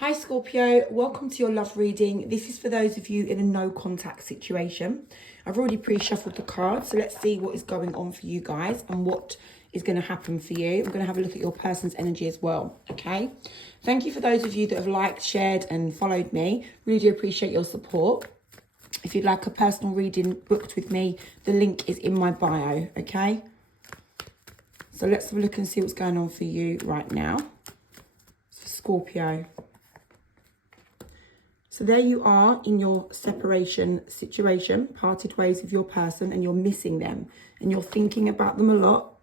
Hi Scorpio, welcome to your love reading. This is for those of you in a no contact situation. I've already pre-shuffled the cards, so let's see what is going on for you guys and what is going to happen for you. I'm going to have a look at your person's energy as well, okay? Thank you for those of you that have liked, shared and followed me. Really do appreciate your support. If you'd like a personal reading booked with me, the link is in my bio, okay? So let's have a look and see what's going on for you right now. For Scorpio. So there you are in your separation situation, parted ways with your person, and you're missing them and you're thinking about them a lot.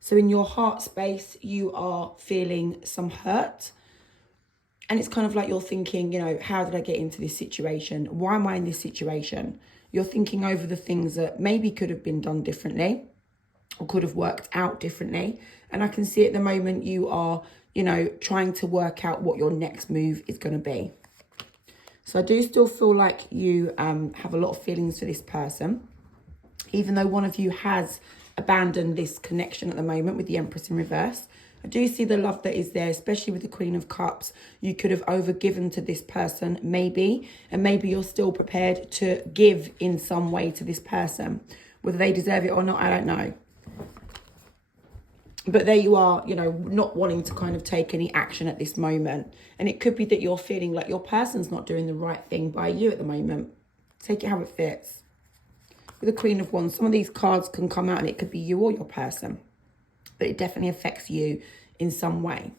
So in your heart space, you are feeling some hurt. And it's kind of like you're thinking, you know, how did I get into this situation? Why am I in this situation? You're thinking over the things that maybe could have been done differently or could have worked out differently. And I can see at the moment you are, you know, trying to work out what your next move is going to be. So I do still feel like you have a lot of feelings for this person, even though one of you has abandoned this connection at the moment with the Empress in reverse. I do see the love that is there, especially with the Queen of Cups. You could have overgiven to this person, maybe, and maybe you're still prepared to give in some way to this person. Whether they deserve it or not, I don't know. But there you are, you know, not wanting to kind of take any action at this moment. And it could be that you're feeling like your person's not doing the right thing by you at the moment. Take it how it fits. With the Queen of Wands, some of these cards can come out and it could be you or your person. But it definitely affects you in some way.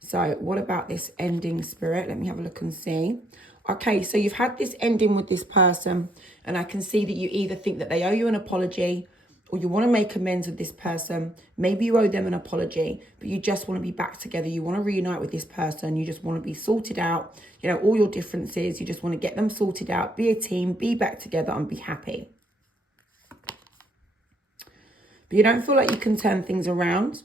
So what about this ending, Spirit? Let me have a look and see. Okay, so you've had this ending with this person. And I can see that you either think that they owe you an apology, or you want to make amends with this person. Maybe you owe them an apology, but you just want to be back together. You want to reunite with this person. You just want to be sorted out. You know, all your differences. You just want to get them sorted out. Be a team. Be back together and be happy. But you don't feel like you can turn things around.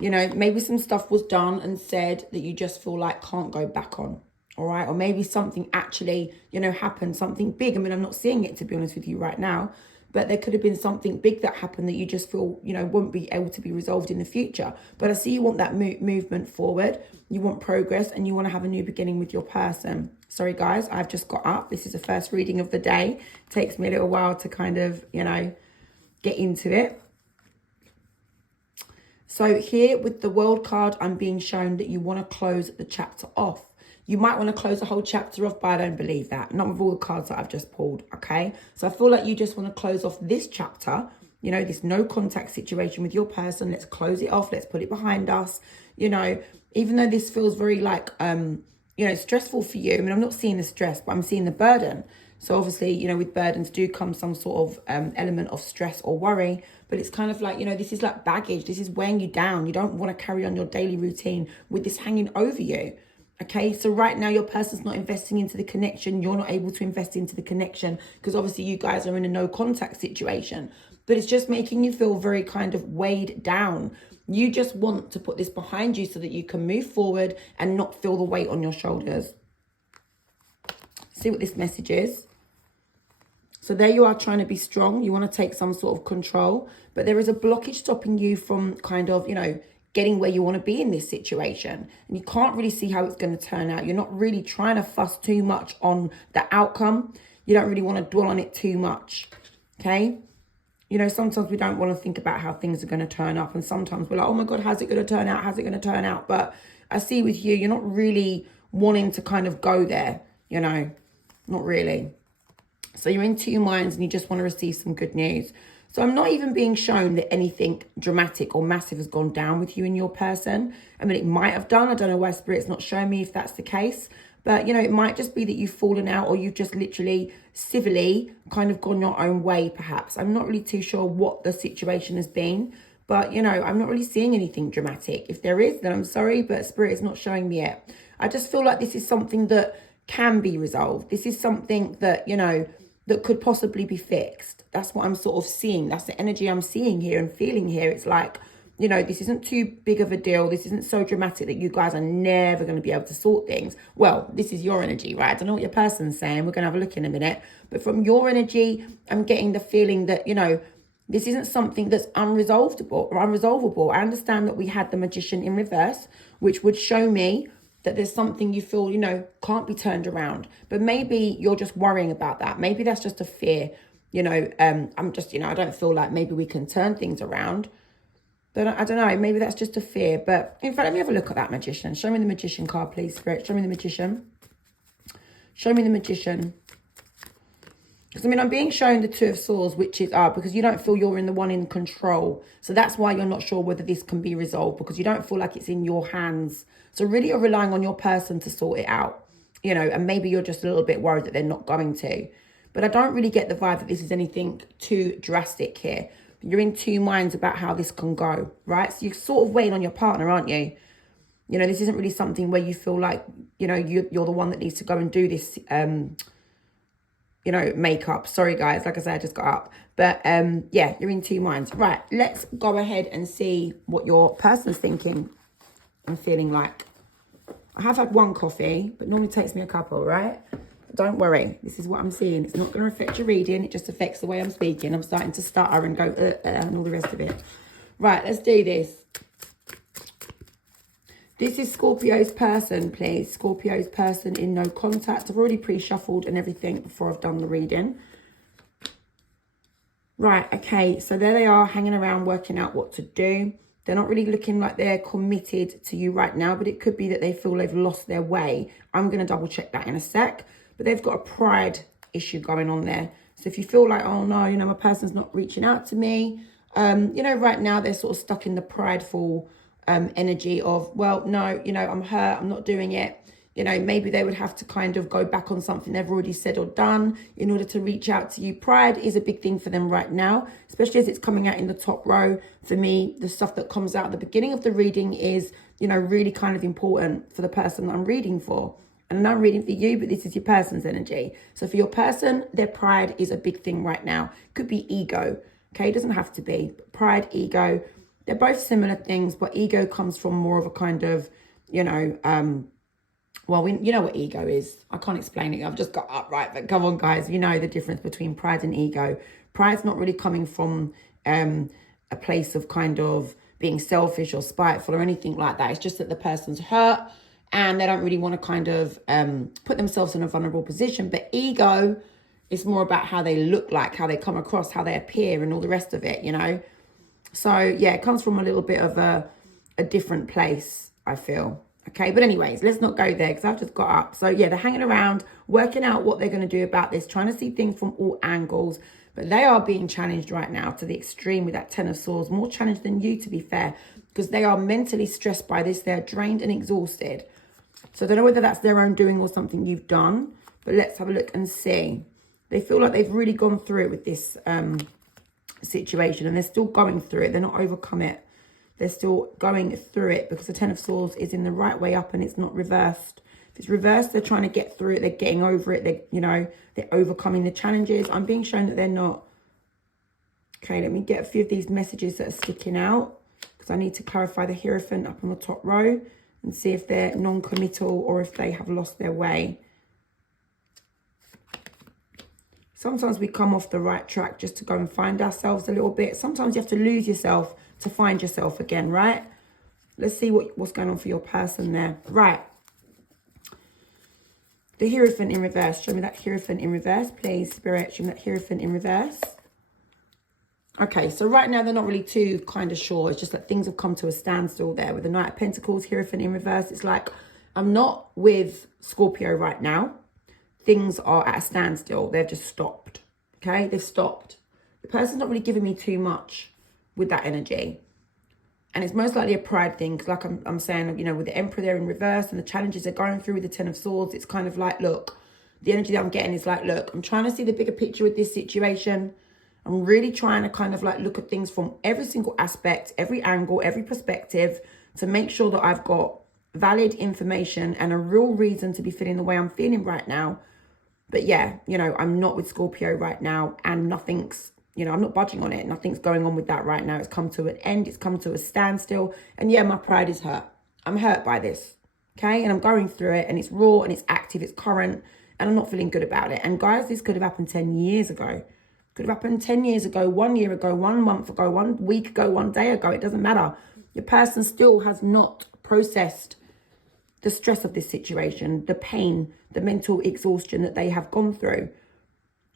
You know, maybe some stuff was done and said that you just feel like can't go back on. All right. Or maybe something actually, you know, happened. Something big. I mean, I'm not seeing it, to be honest with you right now. But there could have been something big that happened that you just feel, you know, won't be able to be resolved in the future. But I see you want that movement forward. You want progress and you want to have a new beginning with your person. Sorry, guys, I've just got up. This is the first reading of the day. It takes me a little while to kind of, you know, get into it. So here with the World card, I'm being shown that you want to close the chapter off. You might want to close the whole chapter off, but I don't believe that. Not with all the cards that I've just pulled, okay? So I feel like you just want to close off this chapter, you know, this no contact situation with your person. Let's close it off. Let's put it behind us. You know, even though this feels very like, you know, stressful for you. I mean, I'm not seeing the stress, but I'm seeing the burden. So obviously, you know, with burdens do come some sort of element of stress or worry. But it's kind of like, you know, this is like baggage. This is weighing you down. You don't want to carry on your daily routine with this hanging over you. Okay, so right now your person's not investing into the connection. You're not able to invest into the connection because obviously you guys are in a no contact situation. But it's just making you feel very kind of weighed down. You just want to put this behind you so that you can move forward and not feel the weight on your shoulders. See what this message is. So there you are trying to be strong. You want to take some sort of control. But there is a blockage stopping you from kind of, you know, getting where you want to be in this situation. And you can't really see how it's going to turn out. You're not really trying to fuss too much on the outcome. You don't really want to dwell on it too much. Okay? You know, sometimes we don't want to think about how things are going to turn up. And sometimes we're like, oh my God, how's it going to turn out? How's it going to turn out? But I see with you, you're not really wanting to kind of go there, you know, not really. So you're in two minds and you just want to receive some good news. So I'm not even being shown that anything dramatic or massive has gone down with you and your person. I mean, it might have done. I don't know why Spirit's not showing me if that's the case. But, you know, it might just be that you've fallen out or you've just literally civilly kind of gone your own way, perhaps. I'm not really too sure what the situation has been. But, you know, I'm not really seeing anything dramatic. If there is, then I'm sorry, but Spirit is not showing me it. I just feel like this is something that can be resolved. This is something that, you know, that could possibly be fixed. That's what I'm sort of seeing. That's the energy I'm seeing here and feeling here. It's like, you know, this isn't too big of a deal. This isn't so dramatic that you guys are never going to be able to sort things. Well, this is your energy, right? I don't know what your person's saying. We're going to have a look in a minute. But from your energy, I'm getting the feeling that, you know, this isn't something that's unresolvable or unresolvable. I understand that we had the Magician in reverse, which would show me that there's something you feel, you know, can't be turned around. But maybe you're just worrying about that. Maybe that's just a fear. You know, I'm just, you know, I don't feel like maybe we can turn things around. But I don't know, maybe that's just a fear. But in fact, let me have a look at that Magician. Show me the Magician card, please, Spirit. Show me the Magician. Show me the Magician. Because, I mean, I'm being shown the Two of Swords, which is because you don't feel you're in the one in control. So that's why you're not sure whether this can be resolved, because you don't feel like it's in your hands. So really you're relying on your person to sort it out, you know, and maybe you're just a little bit worried that they're not going to. But I don't really get the vibe that this is anything too drastic here. You're in two minds about how this can go, right? So you're sort of waiting on your partner, aren't you? You know, this isn't really something where you feel like, you know, you're the one that needs to go and do this, you know, makeup. Sorry, guys. Like I said, I just got up. But, yeah, you're in two minds. Right, let's go ahead and see what your person's thinking and feeling like. I have had one coffee, but normally it takes me a couple, right? Don't worry, this is what I'm seeing. It's not going to affect your reading. It just affects the way I'm speaking. I'm starting to stutter and go, and all the rest of it. Right, let's do this. This is Scorpio's person, please. Scorpio's person in no contact. I've already pre-shuffled and everything before I've done the reading. Right, okay, so there they are, hanging around, working out what to do. They're not really looking like they're committed to you right now, but it could be that they feel they've lost their way. I'm going to double check that in a sec. But they've got a pride issue going on there. So if you feel like, oh no, you know, my person's not reaching out to me, you know, right now they're sort of stuck in the prideful energy of, well, no, you know, I'm hurt, I'm not doing it. You know, maybe they would have to kind of go back on something they've already said or done in order to reach out to you. Pride is a big thing for them right now, especially as it's coming out in the top row. For me, the stuff that comes out at the beginning of the reading is, you know, really kind of important for the person that I'm reading for. And I'm reading for you, but this is your person's energy. So for your person, their pride is a big thing right now. Could be ego, okay? It doesn't have to be. Pride, ego, they're both similar things, but ego comes from more of a kind of, you know, well, you know what ego is. I can't explain it. I've just got up, right? But come on, guys. You know the difference between pride and ego. Pride's not really coming from a place of kind of being selfish or spiteful or anything like that. It's just that the person's hurt and they don't really want to kind of put themselves in a vulnerable position. But ego is more about how they look like, how they come across, how they appear and all the rest of it, you know. So, yeah, it comes from a little bit of a different place, I feel. Okay, but anyways, let's not go there because I've just got up. So, yeah, they're hanging around, working out what they're going to do about this, trying to see things from all angles. But they are being challenged right now to the extreme with that Ten of Swords. More challenged than you, to be fair, because they are mentally stressed by this. They're drained and exhausted. So I don't know whether that's their own doing or something you've done. But let's have a look and see. They feel like they've really gone through it with this situation. And they're still going through it. They're not overcome it. They're still going through it because the Ten of Swords is in the right way up and it's not reversed. If it's reversed, they're trying to get through it. They're getting over it. They're, you know, they're overcoming the challenges. I'm being shown that they're not. Okay, let me get a few of these messages that are sticking out because I need to clarify the Hierophant up on the top row and see if they're non-committal or if they have lost their way. Sometimes we come off the right track just to go and find ourselves a little bit. Sometimes you have to lose yourself to find yourself again, right? Let's see what's going on for your person there. Right. The Hierophant in reverse. Show me that Hierophant in reverse, please, Spirit. Show me that Hierophant in reverse. Okay, so right now they're not really too kind of sure. It's just that things have come to a standstill there. With the Knight of Pentacles, Hierophant in reverse, it's like, I'm not with Scorpio right now. Things are at a standstill. They've just stopped, okay? They've stopped. The person's not really giving me too much with that energy. And it's most likely a pride thing. Because like I'm saying, you know, with the Emperor there in reverse and the challenges they're going through with the Ten of Swords, it's kind of like, look, the energy that I'm getting is like, look, I'm trying to see the bigger picture with this situation. I'm really trying to kind of like look at things from every single aspect, every angle, every perspective to make sure that I've got valid information and a real reason to be feeling the way I'm feeling right now. But yeah, you know, I'm not with Scorpio right now and nothing's, you know, I'm not budging on it. Nothing's going on with that right now. It's come to an end. It's come to a standstill. And yeah, my pride is hurt. I'm hurt by this. Okay. And I'm going through it and it's raw and it's active. It's current and I'm not feeling good about it. And guys, this could have happened 10 years ago. Could have happened 10 years ago, 1 year ago, 1 month ago, 1 week ago, 1 day ago. It doesn't matter. Your person still has not processed the stress of this situation, the pain, the mental exhaustion that they have gone through.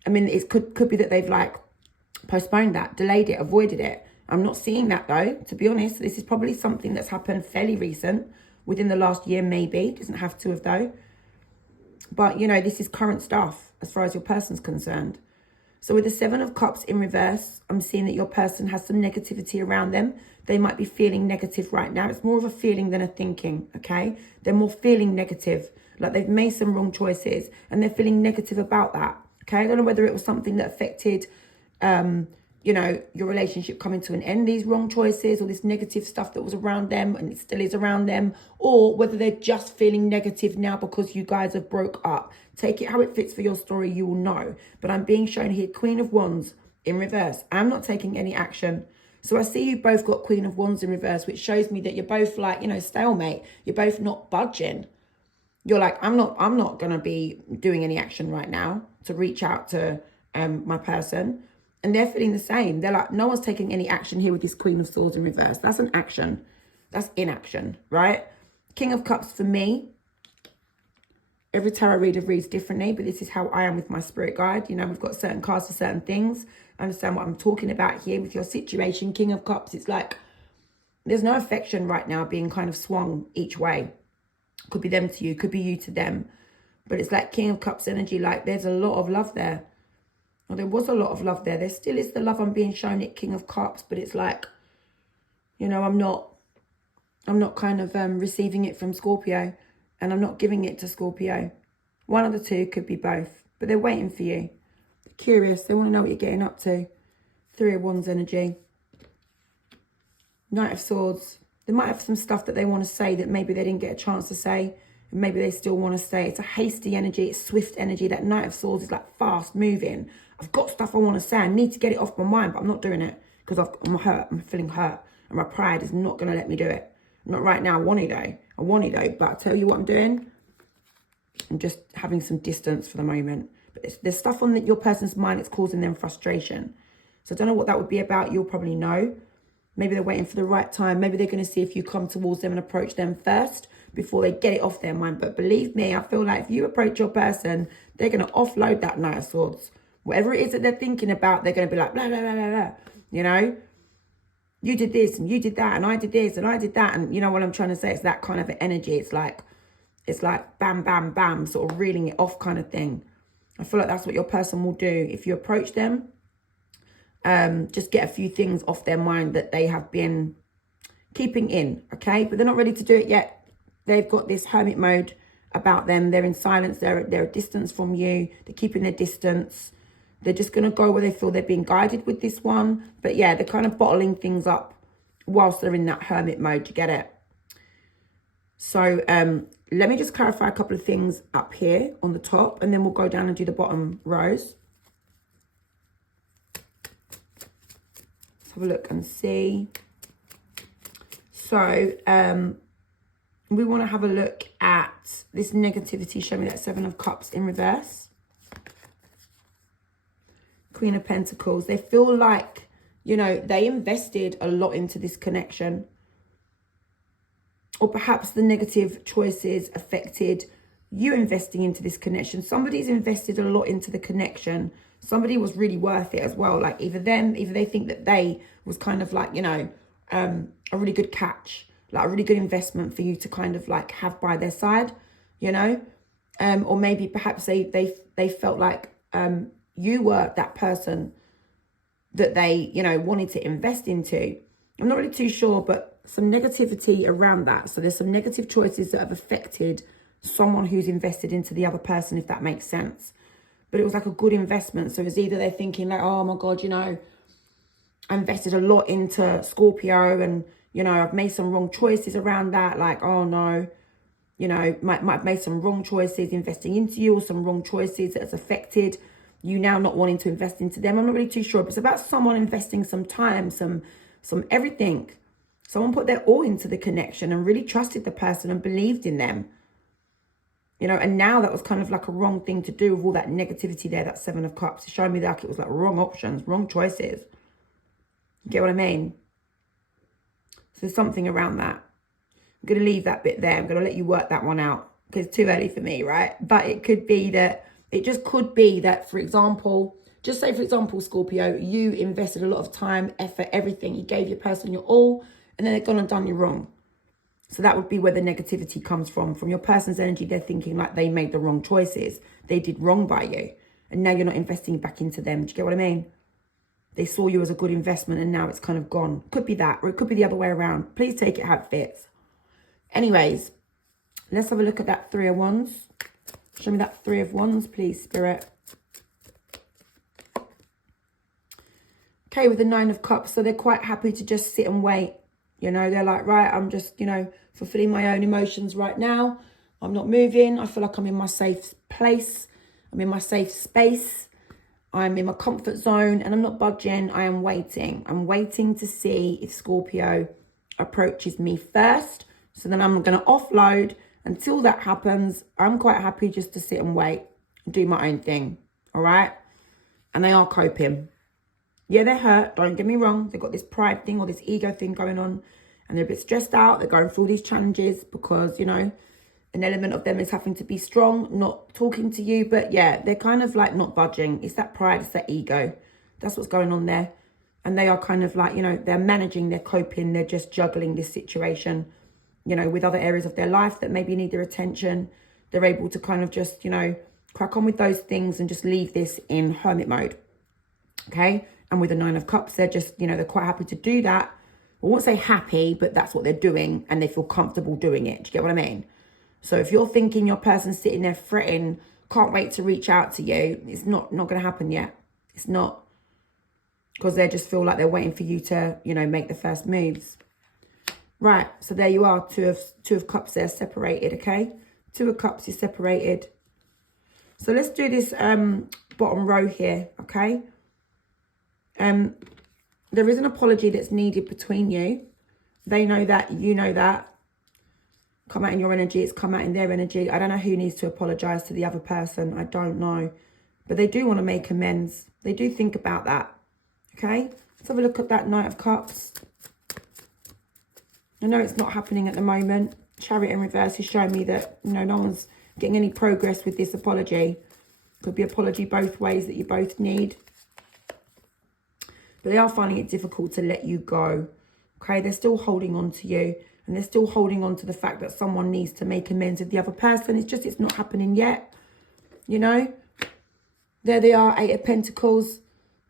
I mean, it could be that they've like postponed that, delayed it, avoided it. I'm not seeing that though, to be honest. This is probably something that's happened fairly recent, within the last year maybe. Doesn't have to have though. But, you know, this is current stuff as far as your person's concerned. So with the 7 of Cups in reverse, I'm seeing that your person has some negativity around them. They might be feeling negative right now. It's more of a feeling than a thinking, okay? They're more feeling negative, like they've made some wrong choices and they're feeling negative about that, okay? I don't know whether it was something that affected, you know, your relationship coming to an end, these wrong choices or this negative stuff that was around them and it still is around them, or whether they're just feeling negative now because you guys have broke up. Take it how it fits for your story, you will know. But I'm being shown here Queen of Wands in reverse. I'm not taking any action. So I see you both got Queen of Wands in reverse, which shows me that you're both like, you know, stalemate. You're both not budging. You're like, I'm not going to be doing any action right now to reach out to my person. And they're feeling the same. They're like, no one's taking any action here with this Queen of Swords in reverse. That's an action. That's inaction, right? King of Cups for me. Every tarot reader reads differently, but this is how I am with my spirit guide. You know, we've got certain cards for certain things. I understand what I'm talking about here with your situation. King of Cups, it's like there's no affection right now being kind of swung each way. Could be them to you, could be you to them. But it's like King of Cups energy, like there's a lot of love there. Well, there was a lot of love there. There still is the love I'm being shown at King of Cups, but it's like, you know, I'm not kind of receiving it from Scorpio, and I'm not giving it to Scorpio. One of the two, could be both, but they're waiting for you. They're curious. They want to know what you're getting up to. 3 of Wands energy. Knight of Swords. They might have some stuff that they want to say that maybe they didn't get a chance to say, and maybe they still want to say. It's a hasty energy. It's swift energy. That Knight of Swords is like fast moving. I've got stuff I want to say. I need to get it off my mind, but I'm not doing it because I'm hurt. I'm feeling hurt. And my pride is not going to let me do it. Not right now. I want it though. But I'll tell you what I'm doing. I'm just having some distance for the moment. But there's stuff on your person's mind that's causing them frustration. So I don't know what that would be about. You'll probably know. Maybe they're waiting for the right time. Maybe they're going to see if you come towards them and approach them first before they get it off their mind. But believe me, I feel like if you approach your person, they're going to offload that Knight of Swords. Whatever it is that they're thinking about, they're going to be like, blah, blah, blah, blah, blah. You know, you did this and you did that and I did this and I did that. And you know what I'm trying to say? It's that kind of energy. It's like bam, bam, bam, sort of reeling it off kind of thing. I feel like that's what your person will do. If you approach them, just get a few things off their mind that they have been keeping in, okay? But they're not ready to do it yet. They've got this hermit mode about them. They're in silence. They're a distance from you. They're keeping their distance. They're just going to go where they feel they're being guided with this one. But yeah, they're kind of bottling things up whilst they're in that hermit mode. You get it? So let me just clarify a couple of things up here on the top, and then we'll go down and do the bottom rows. Let's have a look and see. So we want to have a look at this negativity. Show me that 7 of Cups in reverse. Queen of Pentacles. They feel like, you know, they invested a lot into this connection. Or perhaps the negative choices affected you investing into this connection. Somebody's invested a lot into the connection. Somebody was really worth it as well. Like either they think that they was kind of like, you know, a really good catch, like a really good investment for you to kind of like have by their side, you know, or maybe perhaps they felt like you were that person that they, you know, wanted to invest into. I'm not really too sure, but some negativity around that. So there's some negative choices that have affected someone who's invested into the other person, if that makes sense. But it was like a good investment. So it's either they're thinking like, oh my God, you know, I invested a lot into Scorpio and, you know, I've made some wrong choices around that. Like, oh no, you know, might have made some wrong choices investing into you, or some wrong choices that's affected you now not wanting to invest into them. I'm not really too sure, but it's about someone investing some time, some everything. Someone put their all into the connection and really trusted the person and believed in them. You know, and now that was kind of like a wrong thing to do with all that negativity there, that 7 of Cups. It showed me that it was like wrong options, wrong choices. You get what I mean? So there's something around that. I'm going to leave that bit there. I'm going to let you work that one out because it's too early for me, right? But it could be that, it just could be that, for example, just say, for example, Scorpio, you invested a lot of time, effort, everything. You gave your person your all, and then they've gone and done you wrong. So that would be where the negativity comes from. From your person's energy, they're thinking like they made the wrong choices. They did wrong by you. And now you're not investing back into them. Do you get what I mean? They saw you as a good investment and now it's kind of gone. Could be that, or it could be the other way around. Please take it how it fits. Anyways, let's have a look at that Three of Wands. Show me that Three of Wands, please, Spirit. Okay, with the Nine of Cups. So they're quite happy to just sit and wait. You know, they're like, right, I'm just, you know, fulfilling my own emotions right now. I'm not moving. I feel like I'm in my safe place. I'm in my safe space. I'm in my comfort zone and I'm not budging. I am waiting. I'm waiting to see if Scorpio approaches me first. So then I'm going to offload. Until that happens, I'm quite happy just to sit and wait and do my own thing. All right? And they are coping. Yeah, they're hurt. Don't get me wrong. They've got this pride thing or this ego thing going on. And they're a bit stressed out. They're going through all these challenges because, you know, an element of them is having to be strong, not talking to you. But yeah, they're kind of like not budging. It's that pride, it's that ego. That's what's going on there. And they are kind of like, you know, they're managing, they're coping, they're just juggling this situation, you know, with other areas of their life that maybe need their attention. They're able to kind of just, you know, crack on with those things and just leave this in hermit mode. Okay. And with the Nine of Cups, they're just, you know, they're quite happy to do that. I won't say happy, but that's what they're doing and they feel comfortable doing it. Do you get what I mean? So if you're thinking your person's sitting there fretting, can't wait to reach out to you, it's not going to happen yet. It's not, because they just feel like they're waiting for you to, you know, make the first moves. Right, so there you are, Two of Cups there, separated, okay? Two of Cups, you're separated. So let's do this bottom row here, okay? There is an apology that's needed between you. They know that, you know that. Come out in your energy, it's come out in their energy. I don't know who needs to apologize to the other person. I don't know. But they do want to make amends. They do think about that. Okay? Let's have a look at that Knight of Cups. I know it's not happening at the moment. Chariot in reverse is showing me that, you know, no one's getting any progress with this apology. Could be apology both ways that you both need. But they are finding it difficult to let you go. Okay? They're still holding on to you. And they're still holding on to the fact that someone needs to make amends with the other person. It's just, it's not happening yet. You know? There they are, Eight of Pentacles.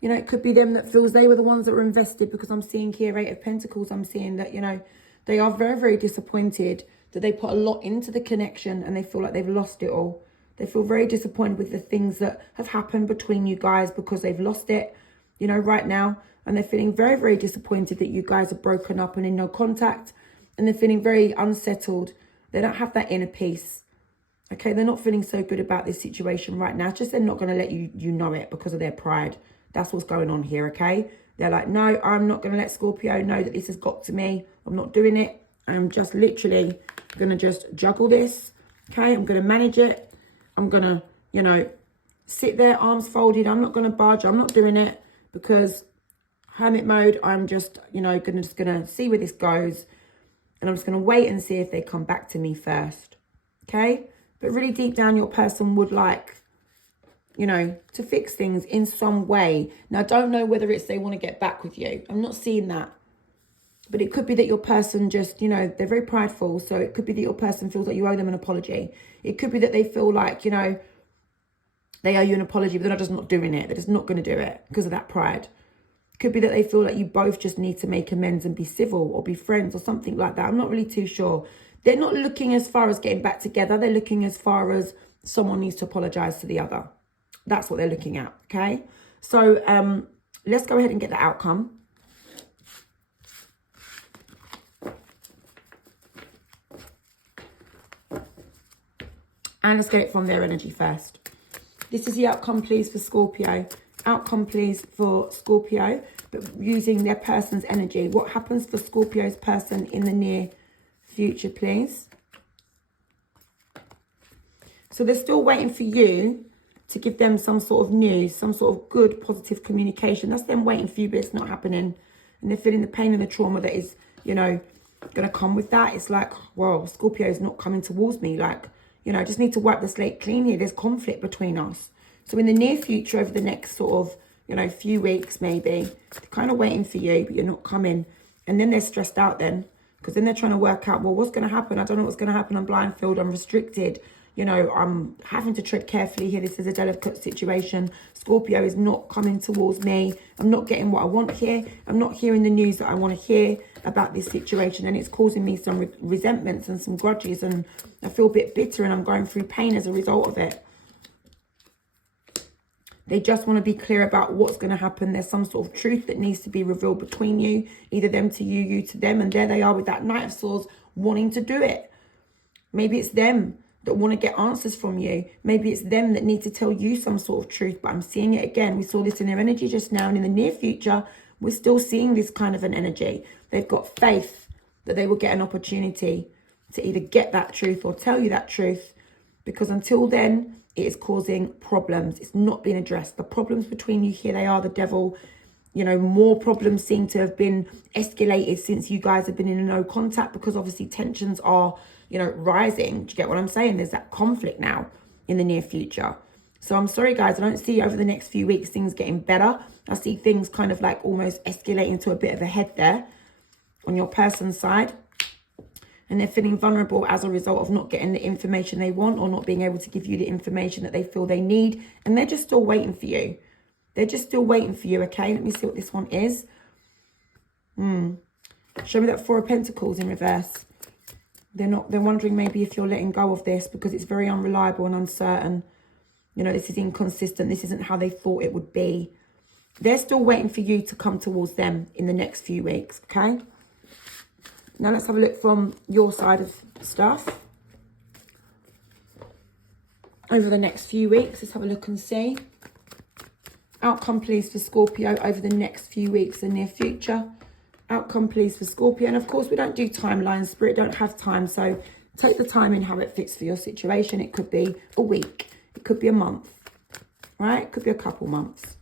You know, it could be them that feels they were the ones that were invested, because I'm seeing here Eight of Pentacles. I'm seeing that, you know, they are very, very disappointed that they put a lot into the connection and they feel like they've lost it all. They feel very disappointed with the things that have happened between you guys because they've lost it, you know, right now. And they're feeling very, very disappointed that you guys are broken up and in no contact. And they're feeling very unsettled. They don't have that inner peace. Okay, they're not feeling so good about this situation right now. It's just they're not going to let you know it because of their pride. That's what's going on here, okay? They're like, no, I'm not going to let Scorpio know that this has got to me. I'm not doing it. I'm just literally going to just juggle this, okay? I'm going to manage it. I'm going to, you know, sit there, arms folded. I'm not going to budge. I'm not doing it because hermit mode, I'm just, you know, just going to see where this goes. And I'm just going to wait and see if they come back to me first. Okay? But really deep down, your person would like, you know, to fix things in some way. Now, I don't know whether it's they want to get back with you. I'm not seeing that. But it could be that your person just, you know, they're very prideful. So it could be that your person feels like you owe them an apology. It could be that they feel like, you know, they owe you an apology, but they're just not doing it. They're just not going to do it because of that pride. Could be that they feel like you both just need to make amends and be civil or be friends or something like that. I'm not really too sure. They're not looking as far as getting back together. They're looking as far as someone needs to apologize to the other. That's what they're looking at, okay? So let's go ahead and get the outcome. And let's get it from their energy first. This is the outcome, please, for Scorpio. Outcome, please, for Scorpio, but using their person's energy. What happens for Scorpio's person in the near future, please? So they're still waiting for you to give them some sort of news, some sort of good, positive communication. That's them waiting for you, but it's not happening. And they're feeling the pain and the trauma that is, you know, going to come with that. It's like, well, Scorpio is not coming towards me. Like, you know, I just need to wipe the slate clean here. There's conflict between us. So in the near future, over the next sort of, you know, few weeks maybe, they're kind of waiting for you, but you're not coming. And then they're stressed out then, because then they're trying to work out, well, what's going to happen? I don't know what's going to happen. I'm blindfolded. I'm restricted. You know, I'm having to tread carefully here. This is a delicate situation. Scorpio is not coming towards me. I'm not getting what I want here. I'm not hearing the news that I want to hear about this situation. And it's causing me some resentments and some grudges. And I feel a bit bitter and I'm going through pain as a result of it. They just want to be clear about what's going to happen. There's some sort of truth that needs to be revealed between you. Either them to you, you to them. And there they are with that Knight of Swords wanting to do it. Maybe it's them that want to get answers from you. Maybe it's them that need to tell you some sort of truth. But I'm seeing it again. We saw this in their energy just now. And in the near future, we're still seeing this kind of an energy. They've got faith that they will get an opportunity to either get that truth or tell you that truth. Because until then, it is causing problems. It's not being addressed. The problems between you, here they are, the devil. You know, more problems seem to have been escalated since you guys have been in no contact, because obviously tensions are, you know, rising. Do you get what I'm saying? There's that conflict now in the near future. So I'm sorry, guys. I don't see over the next few weeks things getting better. I see things kind of like almost escalating to a bit of a head there on your person's side. And they're feeling vulnerable as a result of not getting the information they want or not being able to give you the information that they feel they need. And they're just still waiting for you. They're just still waiting for you, okay? Let me see what this one is. Show me that Four of Pentacles in reverse. They're wondering maybe if you're letting go of this because it's very unreliable and uncertain. You know, this is inconsistent. This isn't how they thought it would be. They're still waiting for you to come towards them in the next few weeks, okay? Now let's have a look from your side of stuff. Over the next few weeks, let's have a look and see. Outcome, please, for Scorpio over the next few weeks and near future. Outcome, please, for Scorpio. And of course, we don't do timelines. Spirit don't have time. So take the time in how it fits for your situation. It could be a week. It could be a month. Right? It could be a couple months.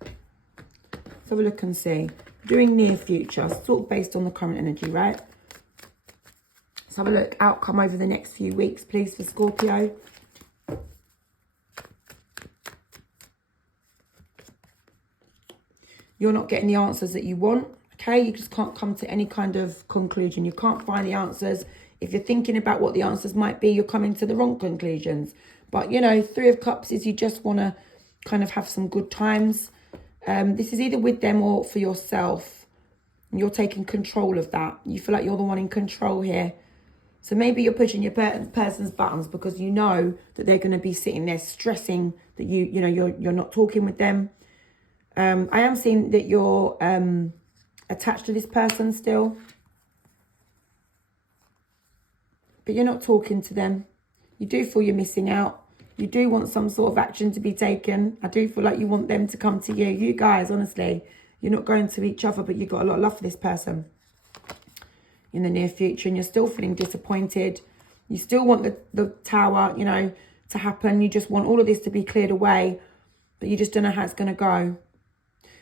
Let's have a look and see. Doing near future, sort of based on the current energy, right? Let's have a look. Outcome over the next few weeks, please, for Scorpio. You're not getting the answers that you want, okay? You just can't come to any kind of conclusion. You can't find the answers. If you're thinking about what the answers might be, you're coming to the wrong conclusions. But, you know, Three of Cups is you just want to kind of have some good times. This is either with them or for yourself. You're taking control of that. You feel like you're the one in control here. So maybe you're pushing your person's buttons because you know that they're going to be sitting there stressing that you're not talking with them. I am seeing that you're attached to this person still. But you're not talking to them. You do feel you're missing out. You do want some sort of action to be taken. I do feel like you want them to come to you. You guys, honestly, you're not going to each other, but you've got a lot of love for this person in the near future. And you're still feeling disappointed. You still want the tower, you know, to happen. You just want all of this to be cleared away. But you just don't know how it's going to go.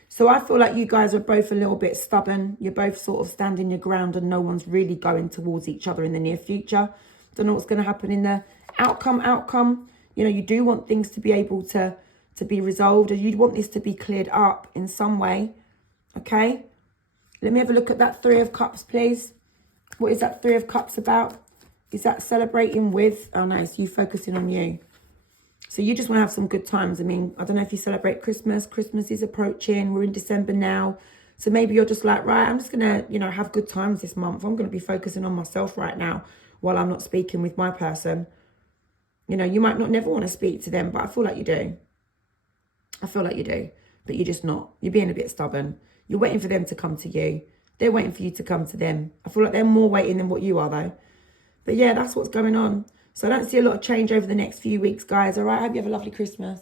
So I feel like you guys are both a little bit stubborn. You're both sort of standing your ground and no one's really going towards each other in the near future. Don't know what's going to happen in the outcome. You know, you do want things to be able to be resolved, or you'd want this to be cleared up in some way. Okay? Let me have a look at that Three of Cups, please. What is that Three of Cups about? Is that celebrating with? Oh, no, it's you focusing on you. So you just want to have some good times. I mean, I don't know if you celebrate Christmas. Christmas is approaching. We're in December now. So maybe you're just like, right, I'm just going to, you know, have good times this month. I'm going to be focusing on myself right now while I'm not speaking with my person. You know, you might not never want to speak to them, but I feel like you do. I feel like you do. But you're just not. You're being a bit stubborn. You're waiting for them to come to you. They're waiting for you to come to them. I feel like they're more waiting than what you are, though. But yeah, that's what's going on. So I don't see a lot of change over the next few weeks, guys. All right, I hope you have a lovely Christmas.